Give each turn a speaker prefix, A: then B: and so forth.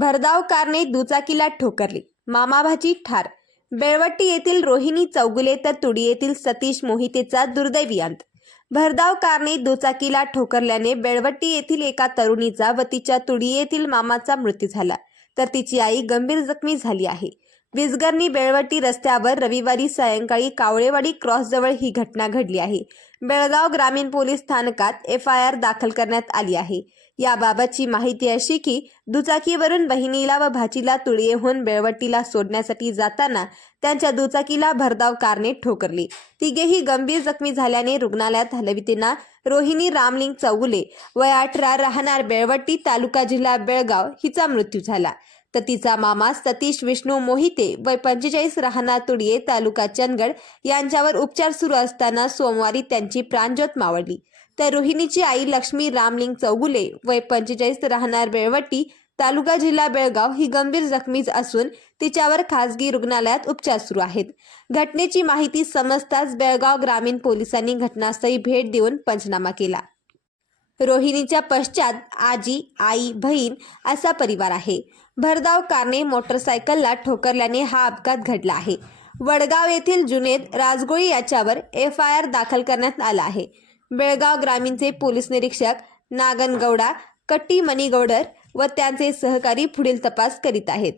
A: भरधाव कारने दुचाकीला ठोकरली. मामाभाची ठार. बेळवट्टी येथील रोहिणी चौगुले तर तुडी येथील सतीश मोहितेचा दुर्दैवी अंत भरधाव कारने दुचाकीला ठोकरल्याने बेळवट्टी येथील एका तरुणीचा व तिच्या तुडी येथील मामाचा मृत्यू झाला. तर तिची आई गंभीर जखमी झाली आहे. विजगरनी बेळवट्टी रस्त्यावर रविवारी सायंकाळी कावळेवाडी क्रॉसजवळ ही घटना घडली आहे. बेळगाव ग्रामीण पोलीस स्थानकात एफ आय आर दाखल करण्यात आली आहे. याबाबतची माहिती अशी की दुचाकीवरून बहिणीला व भाचीला तुळयेहून बेळवट्टीला सोडण्यासाठी जाताना त्यांच्या दुचाकीला भरधाव कारने ठोकरली. तिघेही गंभीर जखमी झाल्याने रुग्णालयात हलवितींना रोहिणी रामलिंग चौगुले वय अठरा राहणार बेळवट्टी तालुका जिल्हा बेळगाव हिचा मृत्यू झाला. तर तिचा मामा सतीश विष्णू मोहिते वय पंचेचाळीस राहणार तुडिये तालुका चंदगड यांच्यावर उपचार सुरू असताना सोमवारी त्यांची प्राणज्योत मावळली तर रोहिणीची आई लक्ष्मी रामलिंग चौगुले वय पंचेचाळीस राहणार बेळवट्टी तालुका जिल्हा बेळगाव ही गंभीर जखमी असून तिच्यावर खासगी रुग्णालयात उपचार सुरू आहेत. घटनेची माहिती समजताच बेळगाव ग्रामीण पोलिसांनी घटनास्थळी भेट देऊन पंचनामा केला. रोहिणीच्या पश्चात आजी आई बहीण असा परिवार आहे. भरधाव कारने मोटरसायकलला ठोकरल्याने हा अपघात घडला आहे. वडगाव येथील जुनेद राजगोळी याच्यावर एफ आय आर दाखल करण्यात आला आहे. बेळगाव ग्रामीणचे पोलीस निरीक्षक नागनगौडा कट्टी मणिगौडर व त्यांचे सहकारी पुढील तपास करीत आहेत.